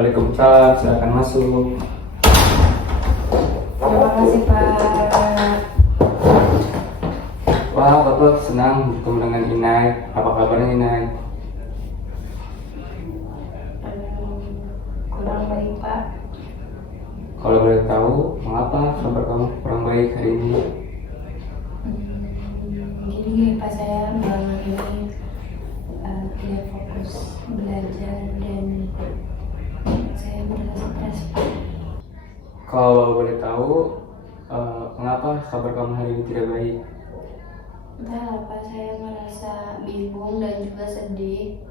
Waalaikumsalam, silakan masuk. Terima kasih Pak. Wah, Bapak senang bertemu dengan Inai. Apa kabarnya Inai? Kurang baik Pak. Kalau boleh tahu, mengapa kabar kamu kurang baik hari ini? Gini Pak, saya belakangan ini tidak fokus belajar dan saya merasa stres Pak. Kalau boleh tahu, mengapa kabar kamu hari ini tidak baik? Entahlah Pak, saya merasa bingung dan juga sedih.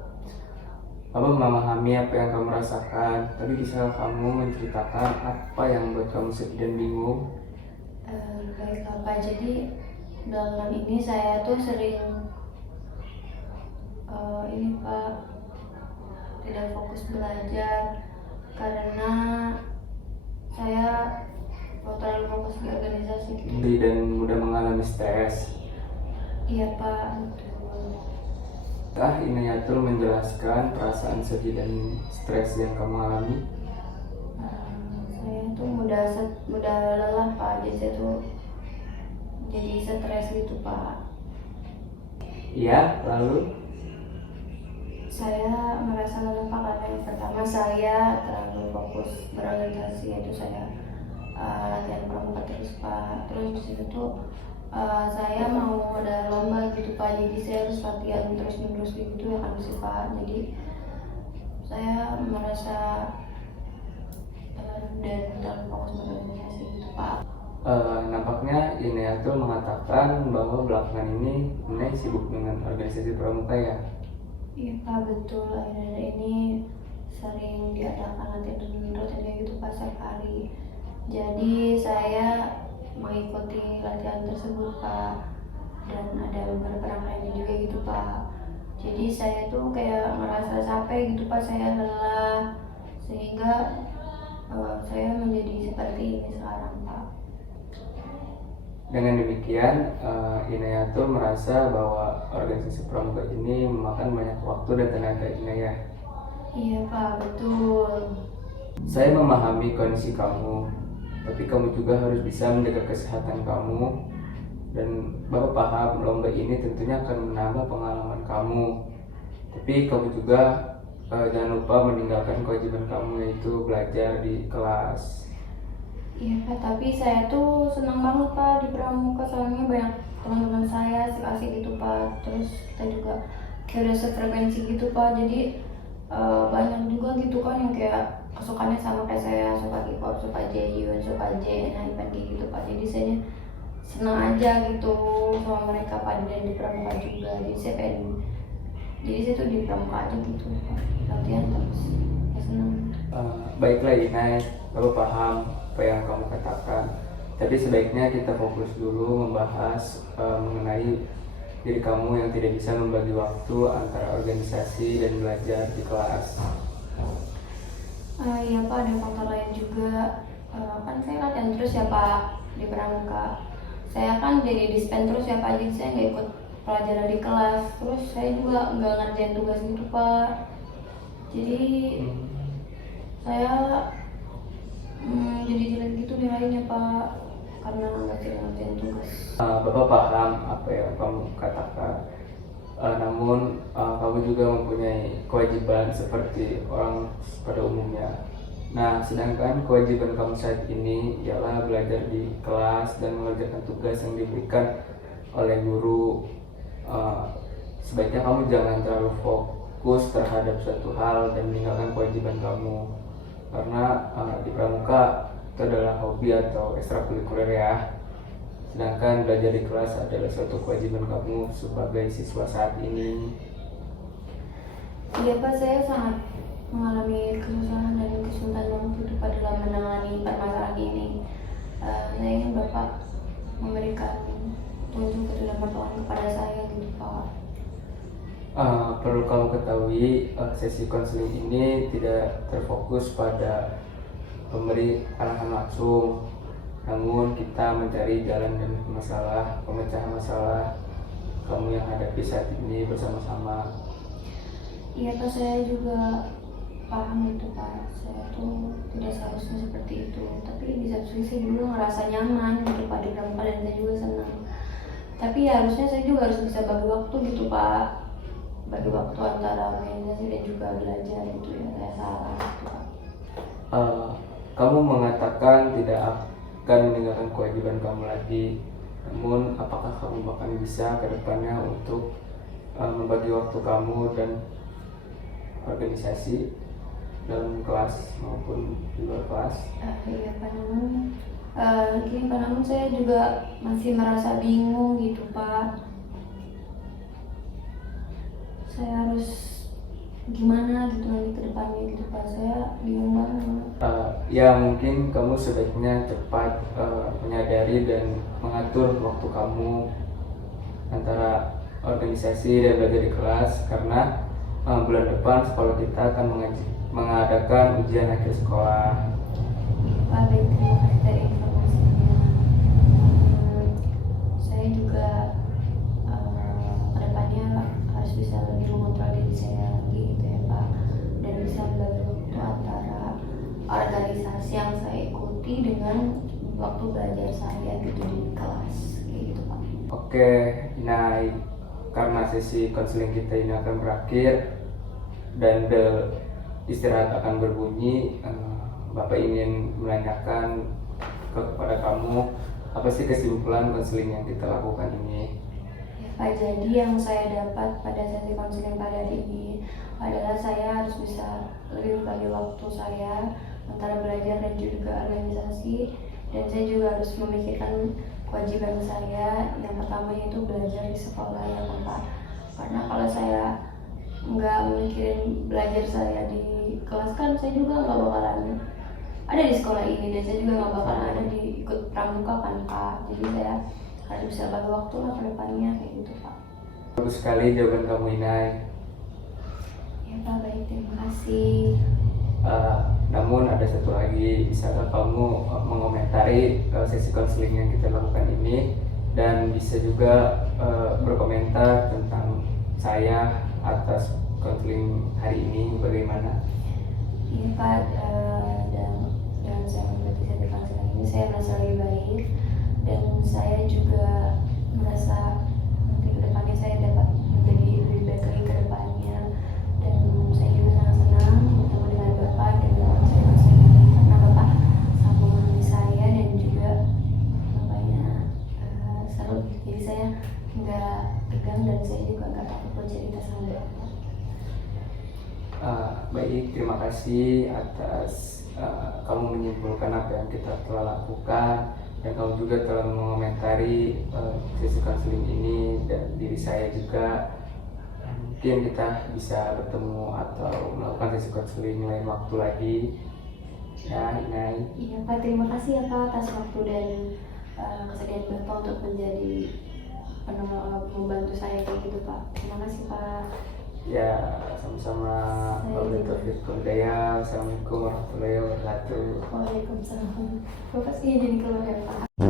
Bapak memahami apa yang kamu rasakan, tapi bisa kamu menceritakan apa yang membuat kamu sedih dan bingung? Baiklah Pak, jadi belakangan ini saya tuh sering ini Pak, tidak fokus belajar karena saya terlalu fokus di organisasi gitu. Dan mudah mengalami stres. Iya Pak, betul. Inayatul menjelaskan perasaan sedih dan stres yang kamu alami. Saya tuh mudah lelah Pak, jadi saya tuh jadi stres gitu Pak. Iya, lalu? Saya merasa lelah Pak karena yang pertama saya terlalu fokus berorganisasi, yaitu saya latihan pramuka terus Pak. Terus di situ tuh saya mau ada lomba gitu Pak, jadi saya harus latihan terus menerus gitu ya kan sih Pak. Jadi saya merasa dan terlalu fokus berorganisasi gitu Pak. Nampaknya Inayatul mengatakan bahwa belakangan ini Inai sibuk dengan organisasi pramuka ya? Iya Pak, betul. Akhir-akhir ini sering diadakan latihan rutin kayak gitu Pak setiap hari. Jadi saya mengikuti latihan tersebut Pak, dan ada beberapa rangkaiannya juga gitu Pak. Jadi saya tuh kayak merasa capek gitu Pak, saya lelah sehingga saya menjadi seperti ini sekarang Pak. Dengan demikian, Inayatul merasa bahwa organisasi pramuka ini memakan banyak waktu dan tenaga Inayah. Iya Pak, betul. Saya memahami kondisi kamu, tapi kamu juga harus bisa menjaga kesehatan kamu. Dan Bapak paham lomba ini tentunya akan menambah pengalaman kamu. Tapi kamu juga jangan lupa meninggalkan kewajiban kamu, yaitu belajar di kelas. Iya Pak, tapi saya tuh senang banget Pak di pramuka, soalnya banyak teman-teman saya sekasih gitu Pak. Terus kita juga kayak udah sefrekuensi gitu Pak, jadi banyak juga gitu kan yang kayak kesukaannya sama kayak saya, suka K-pop, suka J-Yun, suka J, kayak gitu Pak. Jadi saya senang aja gitu sama mereka Pak, dan di pramuka juga. Jadi saya tuh di pramuka aja gitu Pak, latihan terus, saya senang. Baiklah Inai, Bapak paham apa yang kamu katakan. Tapi sebaiknya kita fokus dulu membahas mengenai diri kamu yang tidak bisa membagi waktu antara organisasi dan belajar di kelas. Iya Pak, ada faktor lain juga. Kan saya latihan terus ya Pak di pramuka. Saya kan jadi dispen terus ya Pak, jadi saya nggak ikut pelajaran di kelas. Terus saya juga nggak ngerjain tugas gitu Pak. Jadi saya jadi jelek gitu nilainya Pak, karena nggak bisa ngerjain tugas. Bapak paham apa yang kamu katakan. Namun kamu juga mempunyai kewajiban seperti orang pada umumnya. Nah, sedangkan kewajiban kamu saat ini ialah belajar di kelas dan mengerjakan tugas yang diberikan oleh guru. Sebaiknya kamu jangan terlalu fokus terhadap suatu hal dan meninggalkan kewajiban kamu, karena di pramuka itu adalah hobi atau ekstrakurikuler ya. Sedangkan belajar di kelas adalah suatu kewajiban kamu sebagai siswa saat ini. Iya Pak, saya sangat mengalami kesusahan dan kesulitan banget gitu Pak dalam menangani permasalahan ini. Saya ingin Bapak memberikan tunjuk dan pertolongan kepada saya gitu Pak. Perlu kamu ketahui, sesi konseling ini tidak terfokus pada memberi arahan langsung, namun kita mencari jalan dan pemecahan masalah kamu yang hadapi saat ini bersama-sama. Iya Pak, saya juga paham gitu Pak, saya tuh tidak seharusnya seperti itu, tapi di satu sisi saya juga ngerasa nyaman gitu Pak di pramuka dan saya juga senang. Tapi ya harusnya saya juga harus bisa bagi waktu gitu Pak, bagi waktu antara organisasi dan juga belajar gitu ya, saya salah gitu Pak. Kamu mengatakan tidak akan meninggalkan kewajiban kamu lagi, namun apakah kamu bahkan bisa ke depannya untuk membagi waktu kamu dan organisasi dalam kelas maupun di luar kelas? Iya Pak, namun saya juga masih merasa bingung gitu Pak. Saya harus gimana gitu nanti ke depannya gitu Pak, saya bingung banget. Ya mungkin kamu sebaiknya cepat menyadari dan mengatur waktu kamu antara organisasi dan belajar di kelas, karena bulan depan sekolah kita akan mengadakan ujian akhir sekolah. Pak, baik, terima kasih dari informasinya. Saya juga kedepannya harus bisa lebih mengontrol diri saya lagi gitu ya Pak, dan bisa membagi waktu antara organisasi yang saya ikuti dengan waktu belajar saya gitu di kelas kayak gitu Pak. Oke, nah karena sesi konseling kita ini akan berakhir dan bel istirahat akan berbunyi, Bapak ingin menanyakan kepada kamu, apa sih kesimpulan konseling yang kita lakukan ini? Ya Pak, jadi yang saya dapat pada sesi konseling pada hari ini adalah saya harus bisa lebih membagi waktu saya antara belajar dan juga organisasi, dan saya juga harus memikirkan kewajiban saya. Yang pertama itu belajar di sekolah ya Pak, karena kalau saya nggak mikirin belajar saya di kelas kan saya juga nggak bakalan ada di sekolah ini, dan saya juga nggak bakalan ada di ikut pramuka kan Pak. Jadi saya harus bisa bagi waktu lah ke depannya kayak gitu Pak. Bagus sekali jawaban kamu, Inai. Ya Pak, baik, terima kasih. Namun ada satu lagi, bisakah kamu mengomentari sesi konseling yang kita lakukan ini, dan bisa juga berkomentar tentang saya atas konseling hari ini bagaimana? Iya Pak, dan dengan saya mengikuti sesi konseling ini saya merasa lebih baik, dan saya juga merasa nanti ke depannya saya dapat menjadi lebih baik lagi ke depannya, dan saya juga sangat senang bertemu dengan Bapak dan melakukan sesi konseling ini, karena Bapak sangat memahami saya dan juga Bapaknya seru, jadi saya nggak tegang dan saya juga nggak takut bercerita sama Bapak. Baik, terima kasih atas kamu menyimpulkan apa yang kita telah lakukan, dan kamu juga telah mengomentari sesi konseling ini dan diri saya juga. Mungkin kita bisa bertemu atau melakukan sesi konseling lain waktu lagi ya, Inai. Iya Pak, terima kasih ya Pak atas waktu dan kesediaan Bapak untuk menjadi membantu saya kayak gitu Pak. Terima kasih Pak. Ya, sama-sama. Wabillahi taufiq wal hidayah. Assalamualaikum warahmatullahi wabarakatuh. Waalaikumsalam. Bapak sih jadi keluar ya Pak.